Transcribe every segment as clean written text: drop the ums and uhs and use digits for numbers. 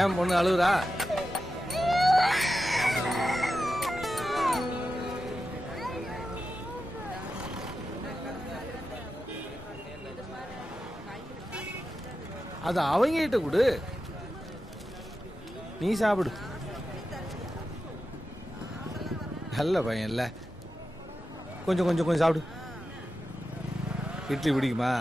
ஏன் பொண்ணு அழுகுறா? அது அவங்க கிட்ட கொடு, நீ சாப்பிடு. நல்ல பையன் இல்ல, கொஞ்சம் கொஞ்சம் கொஞ்சம் சாப்பிடு. இட்லி பிடிக்குமா?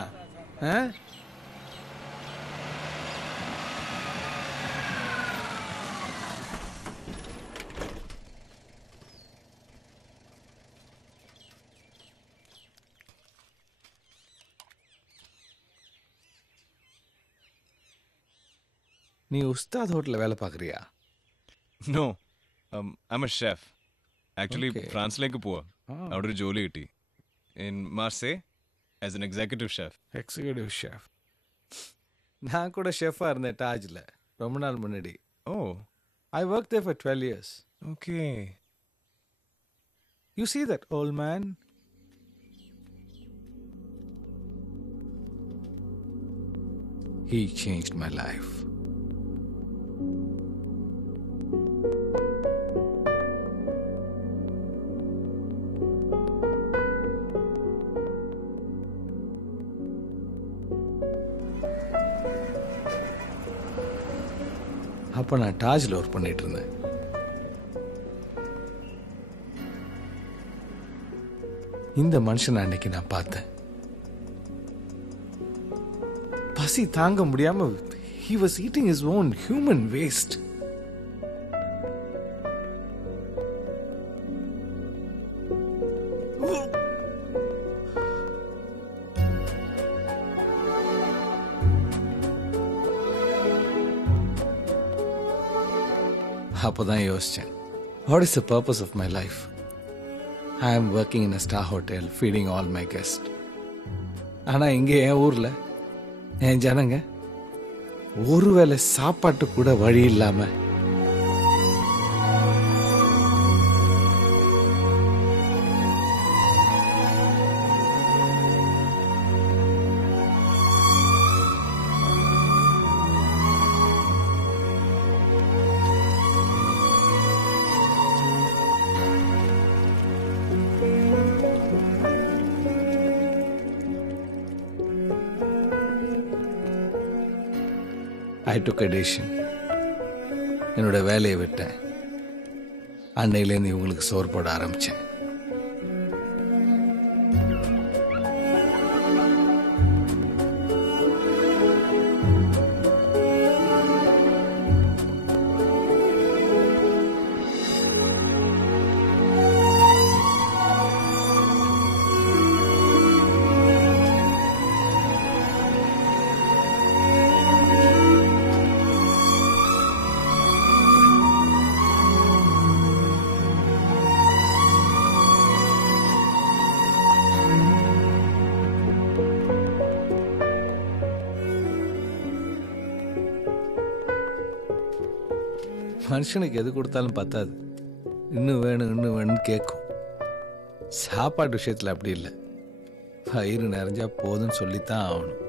நீ உஸ்தாத் ஹோட்டல்ல வேலை பார்க்குறியா? No, I'm a chef. Actually, ഫ്രാൻസിലേക്ക് പോവാ. അവിടെ ഒരു ജോലി കിട്ടി. In Marseille as an executive chef. Executive chef. நான் கூட ஷெஃபாக இருந்தேன் டாஜில் ரொம்ப நாள் முன்னாடி. Oh. I worked there for 12 years. Okay. You see that old man? He changed my life. அப்போ நான் டாஜில் ஒர்க் பண்ணிட்டு இருந்தேன். இந்த மனுஷன் அன்னைக்கு நான் பார்த்தேன். பசி தாங்க முடியாம he was eating his own human waste. அப்போதான் யோசிச்சேன், what is the purpose of my life? I am working in a star hotel, feeding all my guests. ஆனா இங்க என் ஊர்ல என் ஜனங்க ஒருவேளை சாப்பாட்டு கூட வழி இல்லாம I took a decision. என்னோட வேலையை விட்டேன். அன்னையிலேருந்து இவங்களுக்கு சோறு போட ஆரம்பிச்சேன். மனுஷனுக்கு எது கொடுத்தாலும் பத்தாது, இன்னும் வேணும் இன்னும் வேணும்னு கேட்கும். சாப்பாட்டு விஷயத்தில் அப்படி இல்லை, வயிறு நிறைஞ்சா போதுன்னு சொல்லித்தான் ஆகணும்.